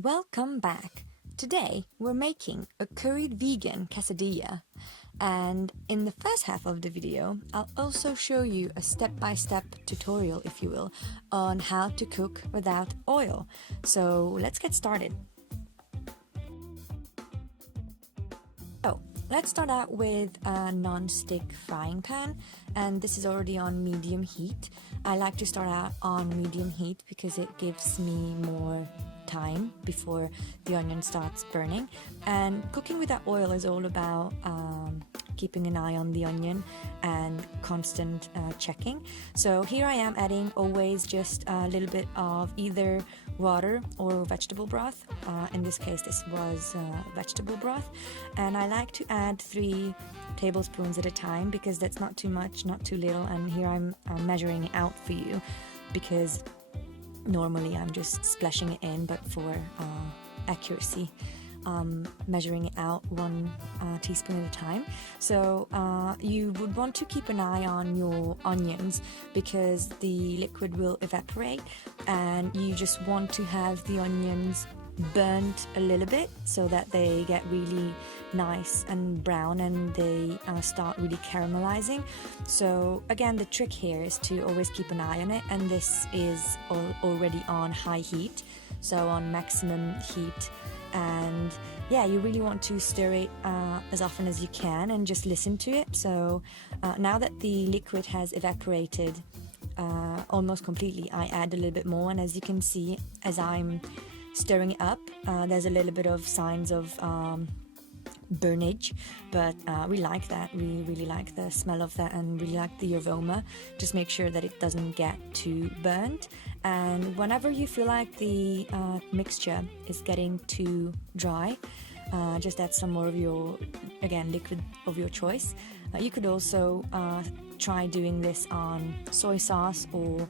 Welcome back. Today we're making a curried vegan quesadilla, and in the first half of the video I'll also show you a step-by-step tutorial, if you will, on how to cook without oil. So let's get started. So let's start out with a non-stick frying pan, and this is already on medium heat. I like to start out on medium heat because it gives me more time before the onion starts burning. And cooking without oil is all about keeping an eye on the onion and constant checking. So here I am adding always just a little bit of either water or vegetable broth. In this case this was vegetable broth, and I like to add 3 tablespoons at a time because that's not too much, not too little. And here I'm measuring it out for you because normally I'm just splashing it in, but for accuracy, measuring it out 1 teaspoon at a time. So you would want to keep an eye on your onions because the liquid will evaporate, and you just want to have the onions burnt a little bit so that they get really nice and brown and they start really caramelizing. So again, the trick here is to always keep an eye on it, and this is already on high heat, so on maximum heat. And yeah, you really want to stir it as often as you can and just listen to it. So now that the liquid has evaporated almost completely, I add a little bit more, and as you can see, as I'm stirring it up, there's a little bit of signs of burnage, but we like that. We really like the smell of that and really like the aroma. Just make sure that it doesn't get too burnt, and whenever you feel like the mixture is getting too dry, just add some more of your, again, liquid of your choice. You could also try doing this on soy sauce or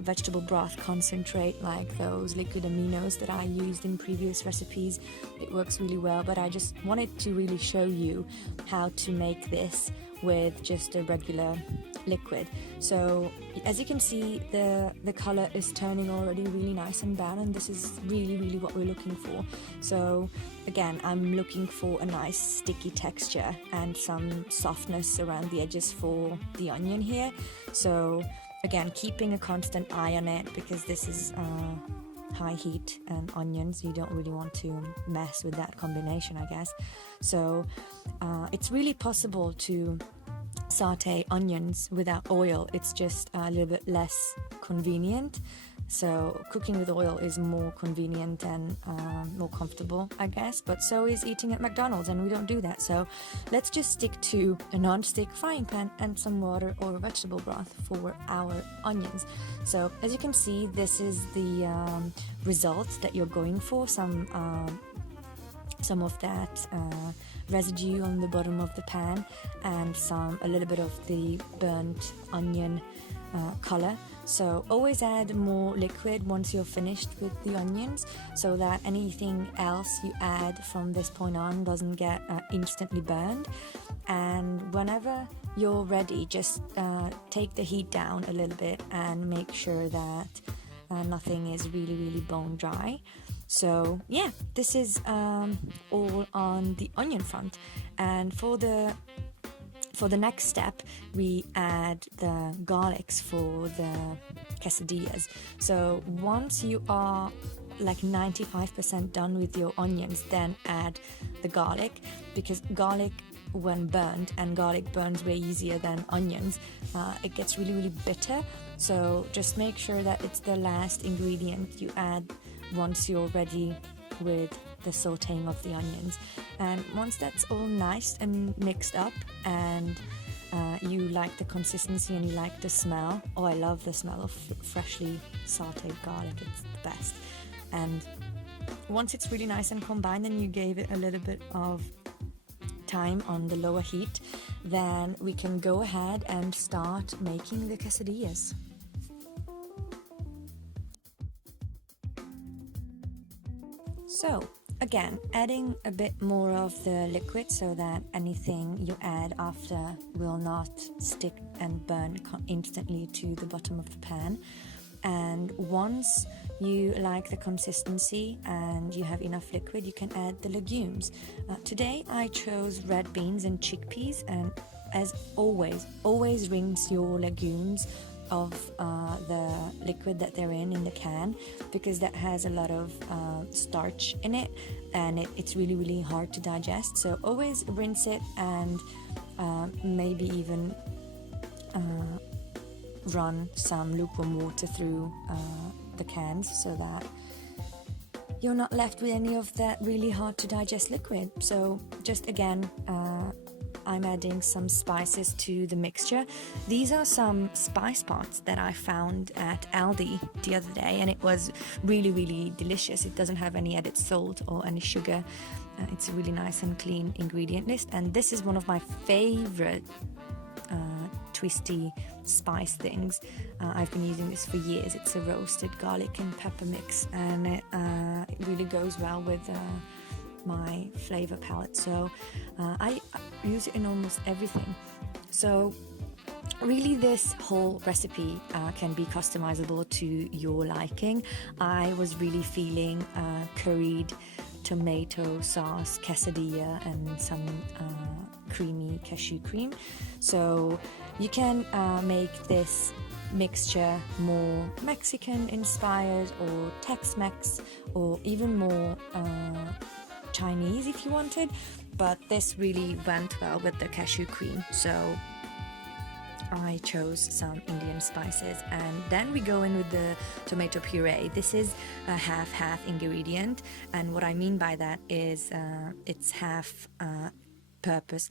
vegetable broth concentrate, like those liquid aminos that I used in previous recipes. It works really well, but I just wanted to really show you how to make this with just a regular liquid. So as you can see, the color is turning already really nice and brown, and this is really what we're looking for. So again, I'm looking for a nice sticky texture and some softness around the edges for the onion here. So again, keeping a constant eye on it because this is high heat and onions, you don't really want to mess with that combination, I guess. So it's really possible to saute onions without oil. It's just a little bit less convenient. So cooking with oil is more convenient and more comfortable, I guess, but so is eating at McDonald's, and we don't do that. So let's just stick to a non-stick frying pan and some water or vegetable broth for our onions. So as you can see, this is the result that you're going for. Some of that residue on the bottom of the pan, and a little bit of the burnt onion color. So always add more liquid once you're finished with the onions, so that anything else you add from this point on doesn't get instantly burned. And whenever you're ready, just take the heat down a little bit and make sure that nothing is really bone dry. So yeah, this is all on the onion front. And for the next step, we add the garlics for the quesadillas. So once you are like 95% done with your onions, then add the garlic, because garlic, when burned, and garlic burns way easier than onions, it gets really bitter. So just make sure that it's the last ingredient you add once you're ready with the sauteing of the onions. And once that's all nice and mixed up, and you like the consistency and you like the smell, oh, I love the smell of freshly sauteed garlic, it's the best. And once it's really nice and combined and you gave it a little bit of time on the lower heat, then we can go ahead and start making the quesadillas. So again, adding a bit more of the liquid so that anything you add after will not stick and burn instantly to the bottom of the pan. And once you like the consistency and you have enough liquid, you can add the legumes. Today I chose red beans and chickpeas, and as always rinse your legumes of the liquid that they're in the can, because that has a lot of starch in it, and it's really hard to digest. So always rinse it, and maybe even run some lukewarm water through the cans, so that you're not left with any of that really hard to digest liquid. So just again, I'm adding some spices to the mixture. These are some spice pots that I found at Aldi the other day, and it was really delicious. It doesn't have any added salt or any sugar. It's a really nice and clean ingredient list, and this is one of my favorite twisty spice things. I've been using this for years. It's a roasted garlic and pepper mix, and it really goes well with my flavor palette. So I use it in almost everything. So really this whole recipe can be customizable to your liking. I was really feeling curried tomato sauce quesadilla and some creamy cashew cream. So you can make this mixture more Mexican inspired, or Tex-Mex, or even more Chinese if you wanted, but this really went well with the cashew cream, so I chose some Indian spices. And then we go in with the tomato puree. This is a half ingredient, and what I mean by that is it's half purpose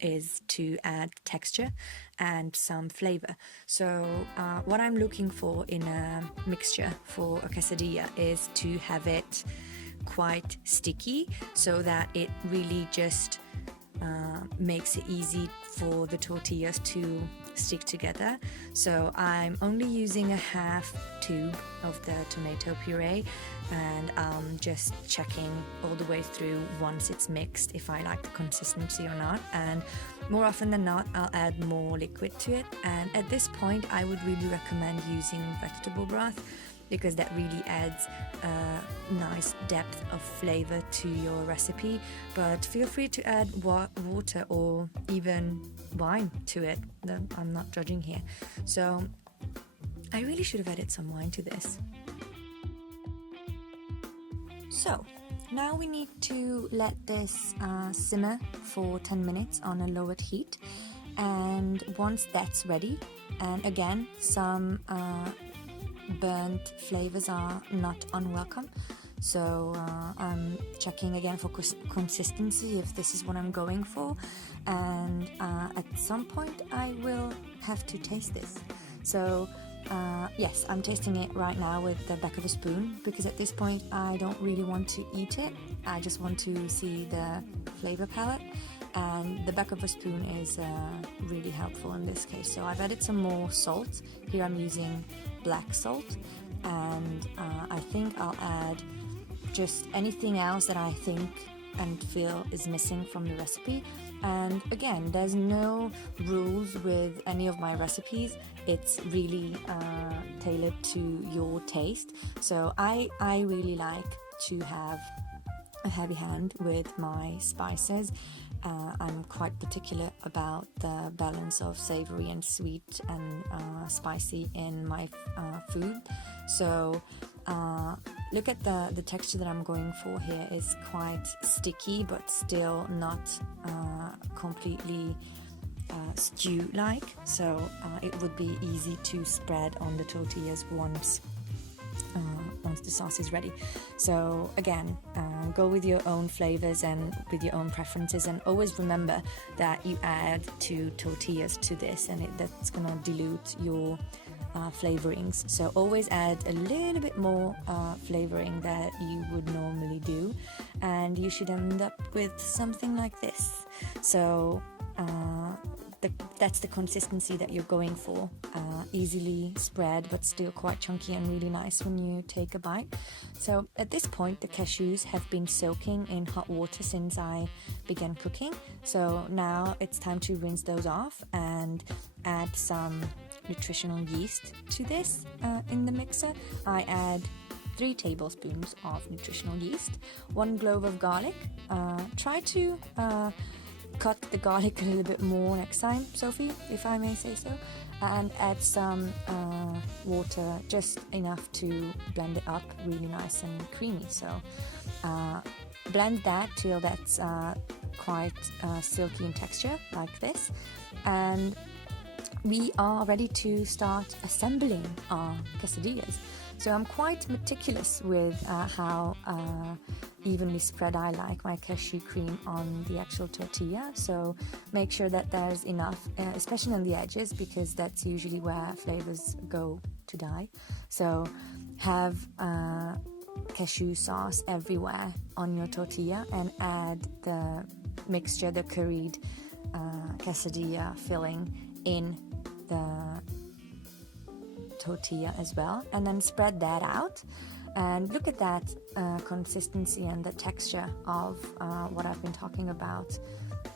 is to add texture and some flavor. So what I'm looking for in a mixture for a quesadilla is to have it quite sticky, so that it really just makes it easy for the tortillas to stick together. So I'm only using a half tube of the tomato puree, and I'm just checking all the way through once it's mixed if I like the consistency or not, and more often than not I'll add more liquid to it. And at this point I would really recommend using vegetable broth, because that really adds a nice depth of flavor to your recipe. But feel free to add water or even wine to it. I'm not judging here. So I really should have added some wine to this. So now we need to let this simmer for 10 minutes on a lowered heat. And once that's ready, and again, some burnt flavors are not unwelcome, so I'm checking again for consistency if this is what I'm going for, and at some point I will have to taste this. So yes, I'm tasting it right now with the back of a spoon, because at this point I don't really want to eat it. I just want to see the flavor palette, and the back of a spoon is really helpful in this case. So I've added some more salt. Here I'm using black salt, and I think I'll add just anything else that I think and feel is missing from the recipe. And again, there's no rules with any of my recipes. It's really tailored to your taste. So I really like to have a heavy hand with my spices. I'm quite particular about the balance of savory and sweet and spicy in my food. So look at the texture that I'm going for here is quite sticky, but still not completely stew-like. So it would be easy to spread on the tortillas once the sauce is ready. So again, go with your own flavors and with your own preferences, and always remember that you add 2 tortillas to this, and that's gonna dilute your flavorings. So always add a little bit more flavoring that you would normally do, and you should end up with something like this. So that's the consistency that you're going for. Easily spread, but still quite chunky and really nice when you take a bite. So at this point, the cashews have been soaking in hot water since I began cooking. So now it's time to rinse those off and add some nutritional yeast to this in the mixer. I add 3 tablespoons of nutritional yeast, 1 clove of garlic. Try to cut the garlic a little bit more next time, Sophie, if I may say so, and add some water, just enough to blend it up really nice and creamy. So blend that till that's quite silky in texture, like this, and we are ready to start assembling our quesadillas. So I'm quite meticulous with how evenly spread I like my cashew cream on the actual tortilla. So make sure that there's enough, especially on the edges, because that's usually where flavors go to die. So have cashew sauce everywhere on your tortilla, and add the mixture, the curried quesadilla filling in the tortilla as well, and then spread that out. And look at that consistency and the texture of what I've been talking about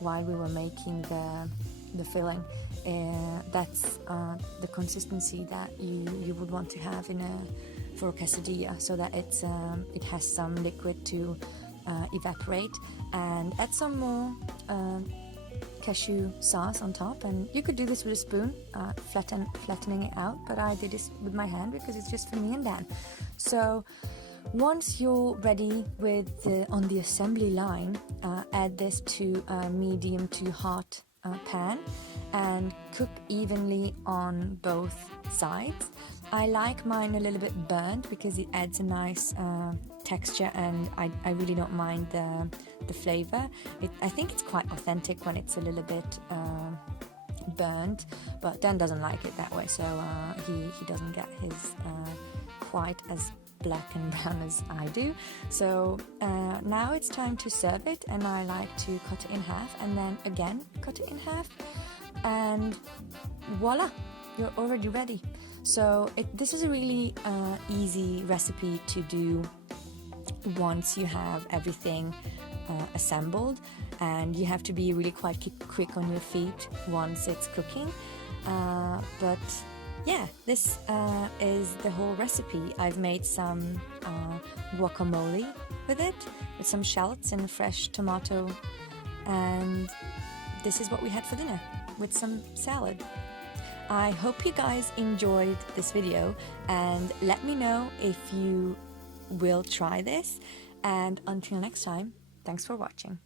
while we were making the filling. That's the consistency that you would want to have for a quesadilla, so that it has some liquid to evaporate, and add some more cashew sauce on top. And you could do this with a spoon, flattening it out, but I did this with my hand because it's just for me and Dan. So once you're ready on the assembly line, add this to a medium to hot pan and cook evenly on both sides. I like mine a little bit burnt because it adds a nice texture, and I really don't mind the flavor. I think it's quite authentic when it's a little bit burnt, but Dan doesn't like it that way, so he doesn't get his quite as black and brown as I do. So now it's time to serve it, and I like to cut it in half and then again cut it in half, and voila, you're already ready. So this is a really easy recipe to do once you have everything assembled, and you have to be really quite quick on your feet once it's cooking. But yeah, this is the whole recipe. I've made some guacamole with it, with some shallots and fresh tomato, and this is what we had for dinner with some salad. I hope you guys enjoyed this video, and let me know if you will try this. And until next time, thanks for watching.